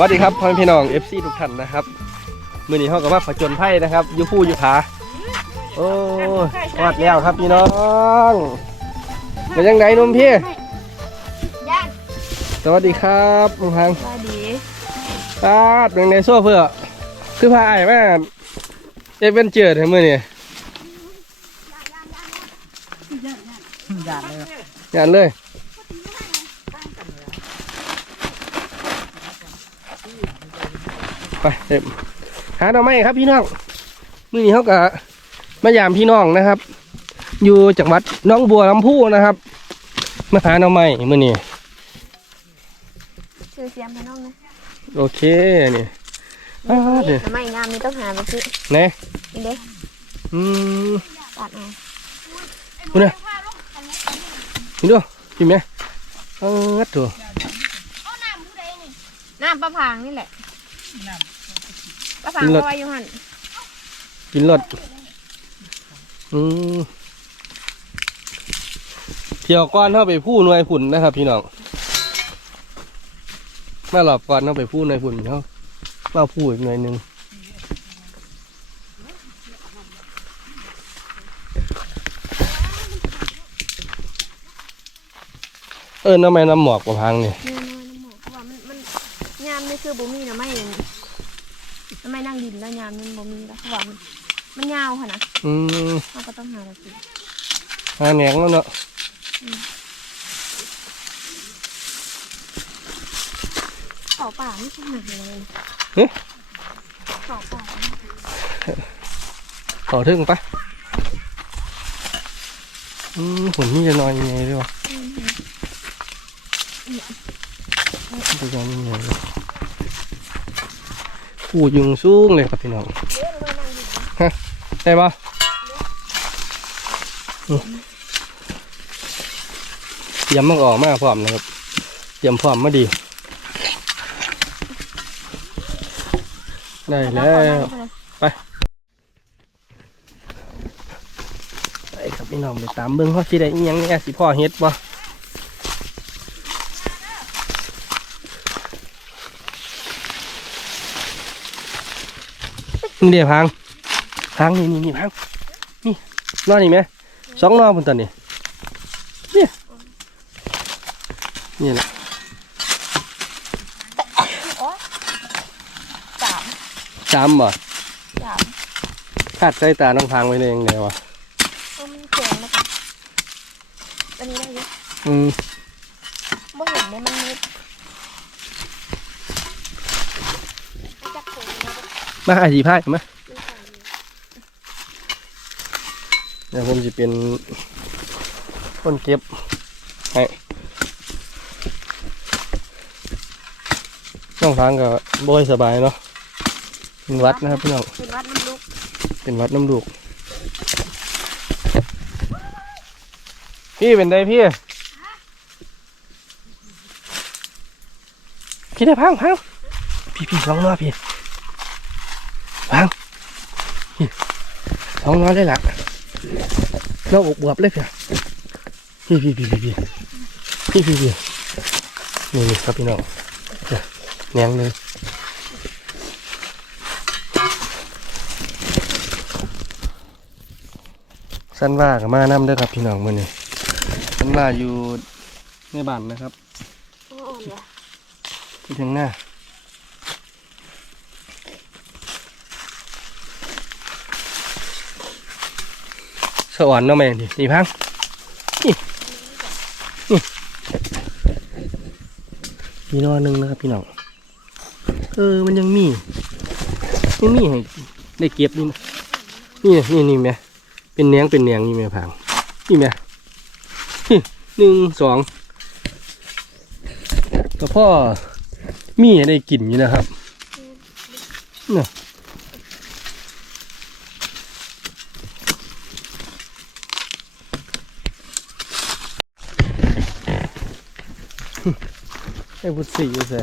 วัสดีครับพ่อแม่พี่น้อง FC ทุกท่านนะครับมือนี้เขากับว่าผจญไพ่นะครับอยูฟูอยูผาโอ้ยวาดแล้วครับพี่น้องเป็นยังไงหนุ่มพี่ย่างสวัสดีครับลุงพังสวัสดีปาดเป็นไงโซ่เพื่อคือพาไอ้ายมาเอเวนเจอร์ทั้งมือนี่อยากเลยงานเลย ไปเต็มหาหน่อไม้ครับพี่น้องมือนี้เขากับมายามพี่น้องนะครับ อยู่จังหวัดหน้องบัวลำพูนะครับมาหาหน่อไม้มือนี้ชื่อเสียมพน้องนะโอเคนี่อ้าเนี่ยทำไมงามนี่ต้องหาไปสิไหนนี่เด้อืมตัดเอาคุณน่ะนี่ดูกินไหมเออตัวน้ำปลาพางนี่แหละ ปลาพางลอยอยู่หันกินรสอืมเที่ยวก้อนเข้าไปผู้หน่วยฝุ่นนะครับ พี่น้องมาหลอบก่อนเข้าไปผู้หน่วยฝุ่นเขามาผู้อีกหน่วยหนึ่งเออน้ำไม้น้ำหมอกกว่าพังนี่เนี่ยน้อยน้ำหมอกเพราะว่ามันมันยามนี่คือบ่มีนะไม่ น้ำไม่นั่งดินแล้วยามมันบ่มีแล้วเพราะว่ามันมันยาวค่ะนะอืมเราก็ต้องหาไปสิหาแหนงแล้วเนาะเขาป่าไม่ใช่หนักเลยเฮ้ยเขาป่าขอถึงปะอืมผลนี่จะนอนยังไงด้วยวะจะนอนยังไงด้วย ผูดยุงสูงเลยครับพี่น้องฮะได้ปะเตรียมมันออกมาพร้อมนะครับเตรียมพร้อมมาดี ได้แล้วไปครับพี่น้องไปตามเบิ้งเขาสิได้อิหยังเนี่ยสิพ่อเฮ็ดบ่ นี่เดี๋ยวพังพังนี่นี่นี่พังนี่นอนนี่ไหมสองนอนบนตันนี่เนี่ยนี่แหละสามจำบ่สามคาดใจตาน้องพังไว้เลยยังไงวะเออมันแข็งนะคะอันนี้ได้เยอะอืม บ่เห็นเลยมันนิดมันจะโผล่มาเลย มาอาสีพายมามันแข็งอยู่เดี๋ยวผมจะเป็นคนเก็บให้น้องพังก็บ่อยสบายเนาะเป็นหวัดนะครับพี่น้องเป็นวัดน้ำลุกเป็นหวัดน้ำลูกพี่เป็นไดพี่พี่ได้พังพังพี่พี่สองน้อพี่ พังพี่สองน้อเลยล่ะน้องอกบวบเลยพี่พี่พี่พี่พี่พี่พี่พี่นี่นี่ครับพี่น้องจ้ะแหนงเลยสั้นว่ากับมาน้ำเด้อครับพี่น้องมื่อนี้สั้นว่าอยู่ในบ้านนะครับอ่อนเลยที่ทางหน้า สวรรค์เนาะแม่ดินี่พังนี่นี่มีนอหนึ่งนะครับพี่น้องเออมันยังมียังมีให้ได้เก็บนี่นะนี่นี่นี่แม่เป็นเนียงเป็นเนียงนี่แม่พังนี่แม่หนึ่งสองก็พ่อมีให้ได้กินอยู่นะครับเนา อ้บุตรสี่ใส่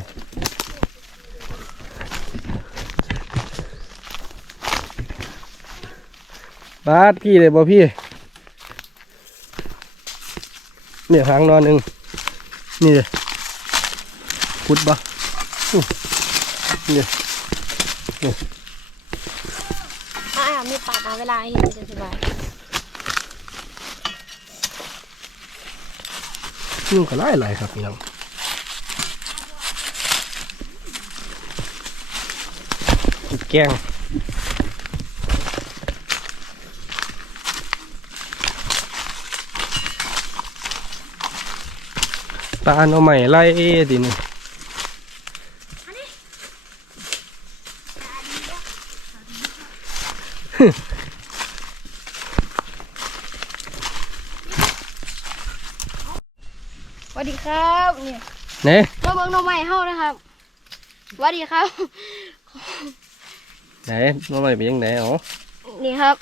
บาสพี่เลยบ่พี่ เนี่ยทางนอนหนึ่งนี่เลยพุดบ่นนี่อ่ามีปากเอาเวลาเห็นจะสบายยุ่งก็ไล่ไล่ครับพี่น้อง แกงปลาเอาใหม่ไล่ดินสวัสดีครับเนี่ยเนี่ยมาเบิ่งหน่อไม้เฮานะครับสวัสดีครับ ไหนเอาใหม่เป็นยังไงอ๋อนี่ครับ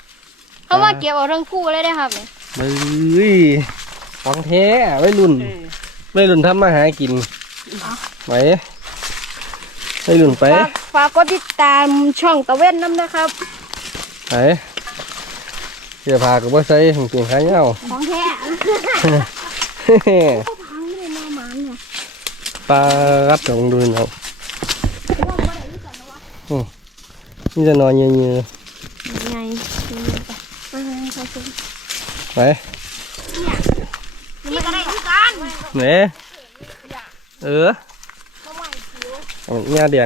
เขามาเก็บเอาทั้งคู่เลยได้ครับเนี่ยมือของแท้ไว้รุ่นเออไว้รุ่นทำมาหากินไหวไว้รุ่นไปฝากฝากกดติดตามช่องตะเว้นน้ำนะครับไหนเสื้อผ้ากับว่าใส่กางเกงขายาวของแท้เฮ้พังเลยมาหมันเนี่ยปลารับลงดูเนาะอืม นี่จะนอนเงี้ยไงไงไปไปไปไปๆไปนี่ก็ได้ที่กันไหนเออเอางาแด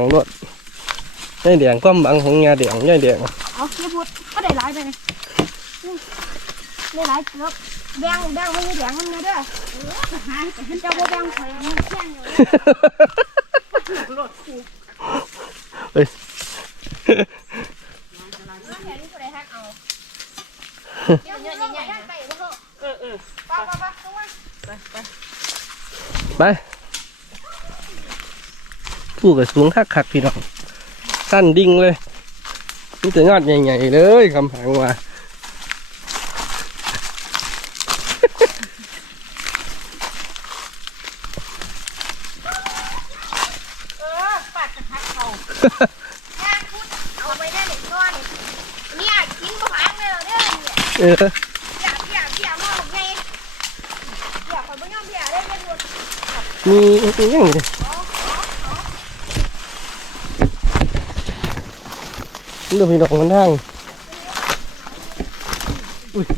ไปผู้กับสูงคักคักๆพี่น้องสั้นดิ่งเลยนี่จะยอดใหญ่ๆเลยคำพังว่าเออ มีอีกอย่างนี้เรื่องพี่น้องมันทางอุ้ยเ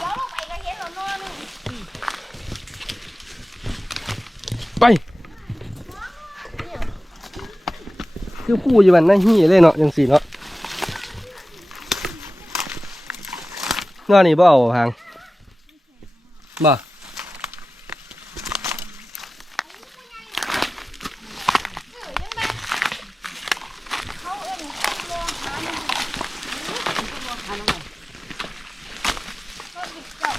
ดี๋ยวลงไปก็เห็นแล้วนอนไป คือผู้อยู่บันหน้าหี่เลยเนาะยังสี่เนาะนอนนี่บ่เอาหาง บ่ เขาเอ็นเขาลงหาหนึ่ง หาน้องใหม่ ก็หยิบเจ้า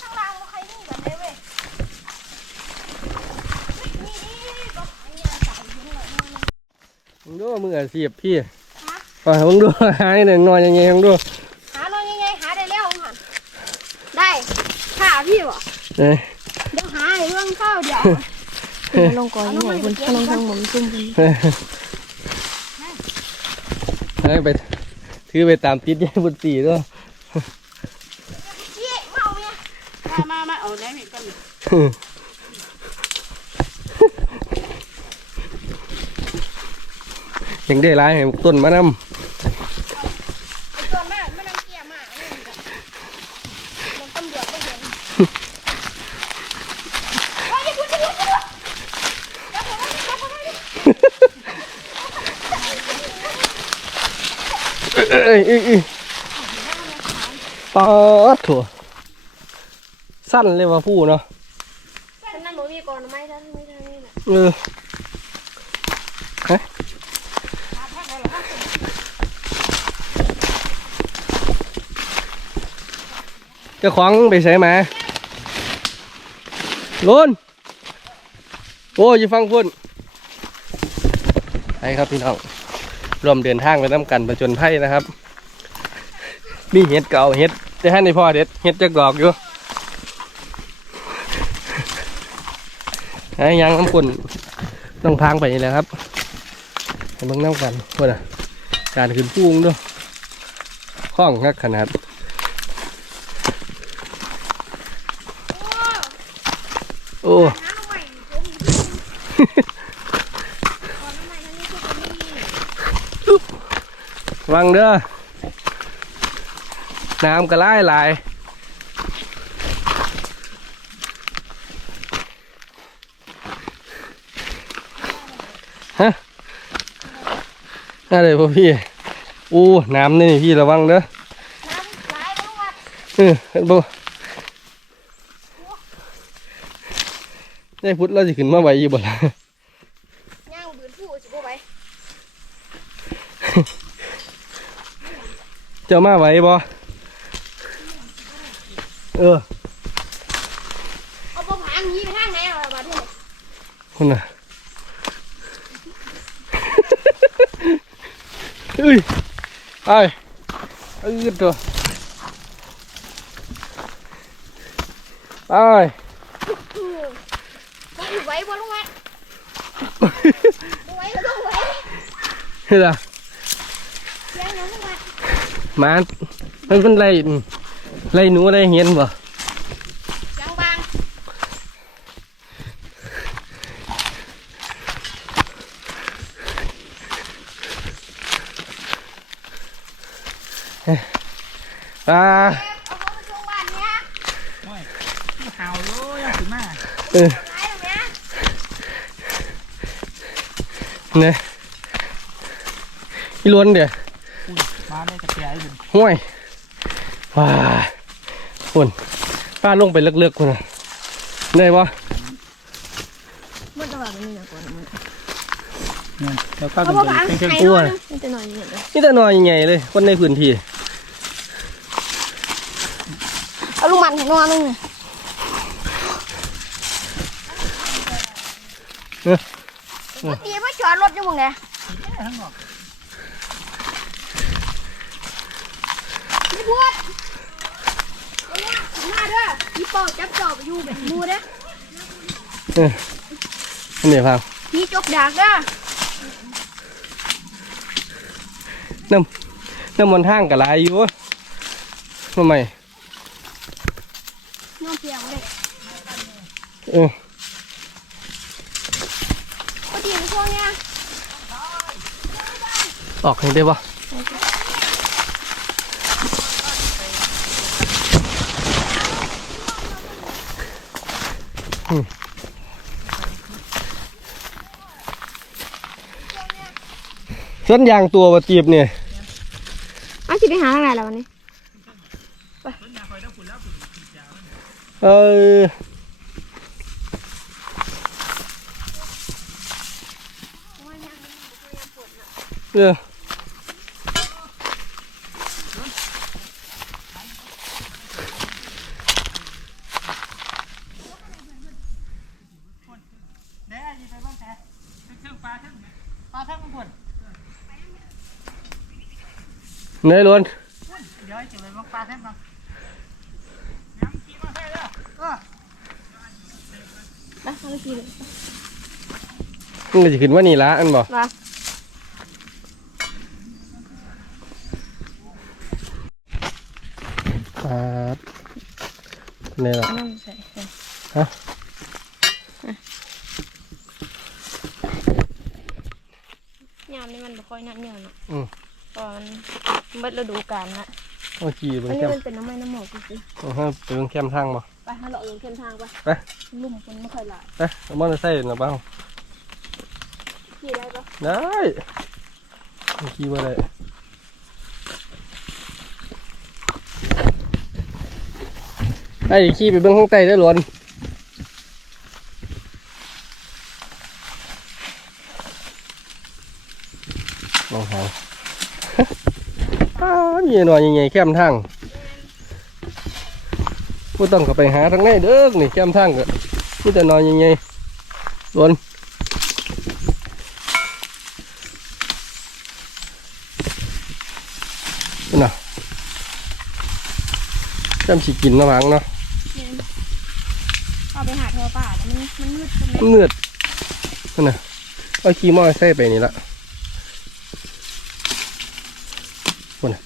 ข้างล่างมันใครนี่กันเลยเว้ยนี่นี่ก็อันนี้ใส่อยู่ข้างหลังนั่น มึง ดูมืออาชีพพี่ไปมึงดูหายหนึ่งนอนยังไงมึงดูหาหน่อยยังไงหาได้แล้วหันได้ข่าพี่บ่เอ้ยเดี๋ยวหาให้เรื่องข้าวเดี๋ยวลงก่อนนี่ไงคุณลงทางหมุนซุ่มคุณให้ไปถือไปตามติดยายบุตรีด้วยพี่เมาเนี่ยมามามาเอาได้ไหมกัน ยังได้ร้ายให้ต้นมะนำไอ้ตัวมากมันน้ำเกลี่ยมากนี่มันตำรวจก็เห็นเฮ้ยคุณจะพูดจะพูดจับผมไว้จับผมไว้ดิเอ้ยเอ้ยเอ้ยปอดถั่วสั้นเลยว่าผู้เนาะฉันนั่นหนูมีก่อนไหมฉันไม่ทางนี้แหละเออ เจ้าของไปใส่มาลุนโอ้ยฟังพุ่นไปครับพี่น้องรวมเดินทางไปน้ำกันประจนไพ่นะครับมีเห็ดเก่าเห็ดจะให้ในพ่อเด็ดเห็ดจะกรอกอยู่ไอ้ยังน้ำกุนต้องทางไปนี่แหละครับให้เบิ่งน้ำกันว่าน่ะการขึ้นปูงด้วยคล่องนักขนาด โอ้น้ำลงใหม่ผมขอน้ำใหม่ทั้งนี้คือตัวนี้วังเด้อ น้ำกระไล่หลายฮะอะไรพ่อพี่ อู้ น้ำนี่พี่ระวังเด้อ น้ำไหลลงมาเออเห็นบ่ ได้พุทธเราจะขึ้นมาไหวอยู่บ่ล่ะย่างบืนผู้สิบ่ไหวเจ้ามาไหวบ่เออเอาบ่ผางยีไปทางไหนเอาล่ะบัดนี้คุณน่ะเอ้ยไอ้เอ้ยตัวไป บ่อยู่ไหวบ่ลงมา บ่ไหวก็ต้องไหวเฮ้ เนี่ยอีล้วนเดี๋ยวมาได้กระเทียมอยู่ห้วยว้าคนป้าลงไปเลือกๆคนน่ะได้ปะมันจะว่ามันนี่นะก่อนมันเนี่ยแล้วก็เอาเป็นบ่ผางเป็นไหนตัวนอนมันจะนอนอย่างเงี้ยเลยนี่แต่นอนยังไงเลย คนในพื้นที่เอาลูกมันให้นอนนึงเออเมื่ อกี้มาจอดรถอยู่มึงไงทั้งหมดพี่พูดเอาเนี่ยมาเด้อพี่เป่าจับจอบไปอยู่แบบมูเด้ออันนี้พังพี่จกดากเด้อน้ำน้ำมันทางกะลายอยู่ทำไมน้องเปียกเลยเออ พอดีในช่วงเนี้ย ออกให้ได้ปะอืมส้นยางตัวบะจีบเนี่ยอ้าวสิไปหาทางไหนแล้ววันนี้เออเออ เนยล้วนย้อยจะเลยมาปลาแท้มาน้ำขี้มาแท้เลยเออไปทางนี้เลยมันก็จะขึ้นว่านี่ละอันบอกมาครับนี่แหละ น้ำใส่ฮะ ยามนี้มันไม่ค่อยนั่นเนี่ยเนาะ อืม ตอน เมื่อฤดูกาลนะเอาขี่อัเบิ่นงนี้แคมมันเป็นน้ำมันน้ำหมอกจริงเอาให้ไปเบิ่งแคมทางบ่ ๆไปถ้าเราเองเข้มทางไปไป ลุ่มมันไม่ค่อยหลายไปเอามอเตอร์ไซค์นะบ้างขี่ได้ปะได้เอาขี่มาได้ไอ้ขี่ไปเบิ่งข้างใต้ได้อหลวนมองหาง อ้าวมีหน่อยใหญ่ๆแคมทางก็ต้องเข้าไปหาทางไหนเด้อนี่แคมทางก็มีแต่หน่อยใหญ่ๆหลวนน่ะจำสิกินระหวังเนาะเอาไปหาเธอป่าแล้วมันมันมืดตรงนี้มันเหนื่อยนั่นน่ะเอาขี่มอเตอร์ไซค์ไปนี่ละคนน่ะ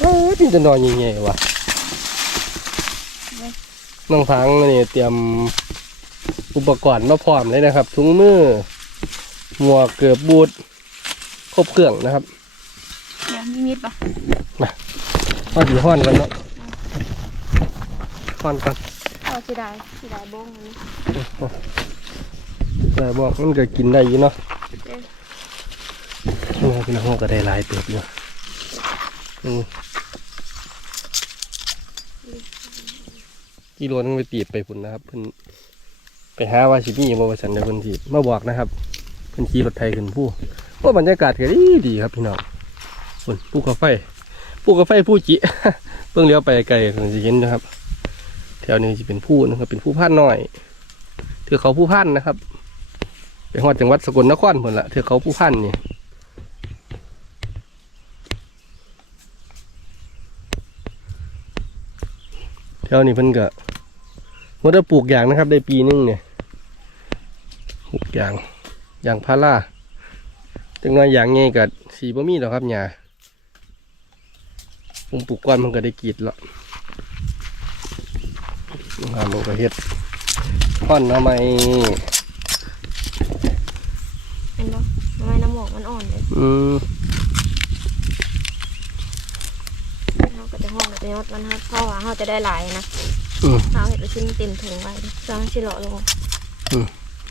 เอ้ยพี่จะนอนยังไงวะน้องพังนี่เตรียมอุปกรณ์มาพร้อมเลยนะครับถุงมือหมวกเกือบบูทครบเครื่องนะครับเดี๋ยวมีมีดปะพอดีห้อนกันเนาะห้อนกันเอาสิได้สิได้บ้งอันนี้แต่บอกมันก็กินได้อยู่เนาะเอ๊ะนี่ครับพี่น้องก็ได้หลายเติบอยู่อืม กิโลนึงไปตีบไปพุ่นนะครับเพิ่นไปหาว่าสิมีบ่ว่าสันเดี๋ยวเพิ่นสิมาบอกนะครับเพิ่นขี่รถไทยขึ้นผู้ว่าบรรยากาศก็ดีดีครับพี่น้องพุ่นภูเขาไฟภูเขาไฟผู้จิเพิ่งเลี้ยวไปไกลเพิ่นสิเห็นนะครับ แถวนี้จะเป็นผู้นะครับ เป็นผู้พันน้อยเถือเขาผู้พันนะครับไปฮอดจังหวัดสกลนครพุ่นละเถือเขาผู้พันนี่แถวนี้เพิ่นก็ ว่าได้ปลูกอย่างนะครับ ได้ปีนึงเนี่ยปลูกอย่างอย่างพาราจังน้อยอย่างไงกับสีบ่มีหรอกครับหญ้าผมปลูกก้อนมันก็ได้กรีดแล้วงานมันก็เฮ็ดค่อนเอาไหมเห็นปะทำไมน้ำหมอกมันอ่อนเลยอืมเราก็จะห้องก็จะยดมันฮะเพราะว่าเราจะได้หลายนะอืม เอาเห็ดไปชิ้นเต็มถุงไว้จะให้ชิเลาะลง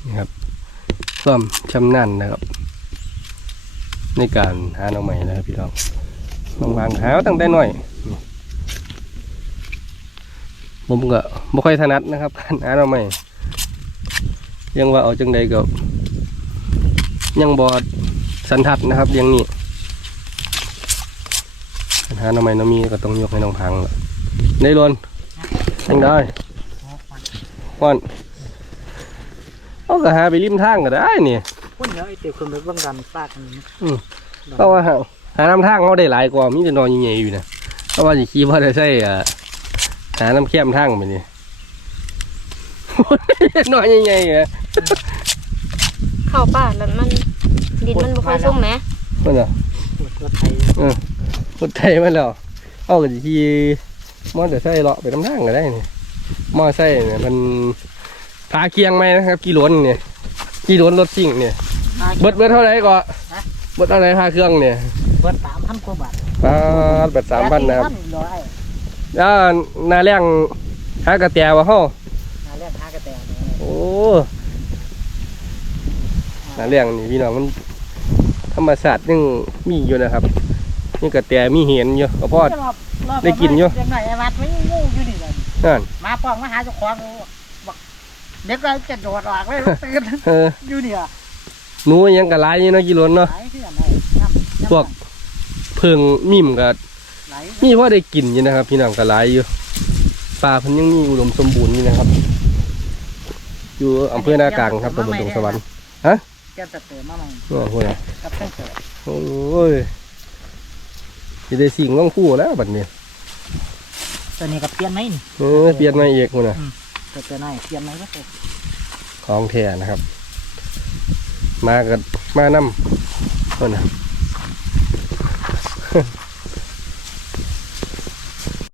นี่ครับความชำนาญนะครับ ในการหาหน่อใหม่นะครับพี่น้องบางบางๆหาตั้งแต่น้อยนี่ผมก็ไม่ค่อยถนัดนะครับการหาหน่อใหม่ยังว่าเอาจังใดกับยังบอดสันทัดนะครับเรียงนี้ปัญหาหน่อใหม่น้อมีก็ต้องยกให้น้องพังละในรวน ยังได้ก่อนเอาก็หาไปริมทางก็ได้นี่คนเดียวไอ้เตี๋ยวคนไปเบิ่งดันปากกันนี่เพราะว่าหาหาน้ำทางเขาได้หลายกว่ามีแต่นอนใหญ่ๆอยู่นะเพราะว่าสิคิดว่าได้ใช่อ่าหาน้ำเข้มทางไปนี่นอนใหญ่ๆอะเข้าป่าแล้วมันดินมันบ่ค่อยชุ่มไหมมันอะรถไทยรถไทยมาแล้วเอาก็สิขี่ มอเตอร์ไซค์เลาะไปน้ำทางก็ได้นี่มอเตอร์ไซค์เนี่ยมันพาเคียงไหมนะครับกี่ล้นเนี่ยกี่ล้นรถซิ่งเนี่ยเบิดเบิดเท่าไหร่ก็เบิดเท่าไหร่ค่าเครื่องเนี่ยเบิดสามพันกว่าบาทปาดเบิดสามพันนะครับร้อยแล้วนาเลี้ยงหากระแตวะเฮาหาเรื่องหากระแตเนี่ยโอ้นาเลี้ยงนี่พี่น้องมันธรรมศาสตร์ยังมีอยู่นะครับนี่กระแตมีเห็นอยู่กระพอด ได้กินอยู่ยังไงไอ้วัดไม่งูอยู่นี่เลยนั่นมาปองมาหาเจ้าของบอกเด็กเราจะโดดออกเลยตื่นเอออยู่เนี่ยหนูอิหยังกะหลายอยู่เนาะกิโลนเนาะไหลที่ไหนน้ำพวกเพิงมิมกับไหลมีพอได้กินอยู่นะครับ พี่น้องกะหลายอยู่ปลาเพิ่นยังมีอุดมสมบูรณ์อยู่นะครับ อยู่อำเภอนากลางครับตำบลดงสวรรค์แกจะเติมมาใหม่โอ้โหน่ะกับเพิ่งเกิดโอ้ยสิได้สิ่งล่องคู่แล้วบัดนี้ ตัวนี้กับเปลี่ยนไหมนี่เออเปลี่ยนมาอีกพุ่นน่ะตัวตัวไหนเปลี่ยนไหมก็เกิดของแท้นะครับ มากับมาน้ำคนนะ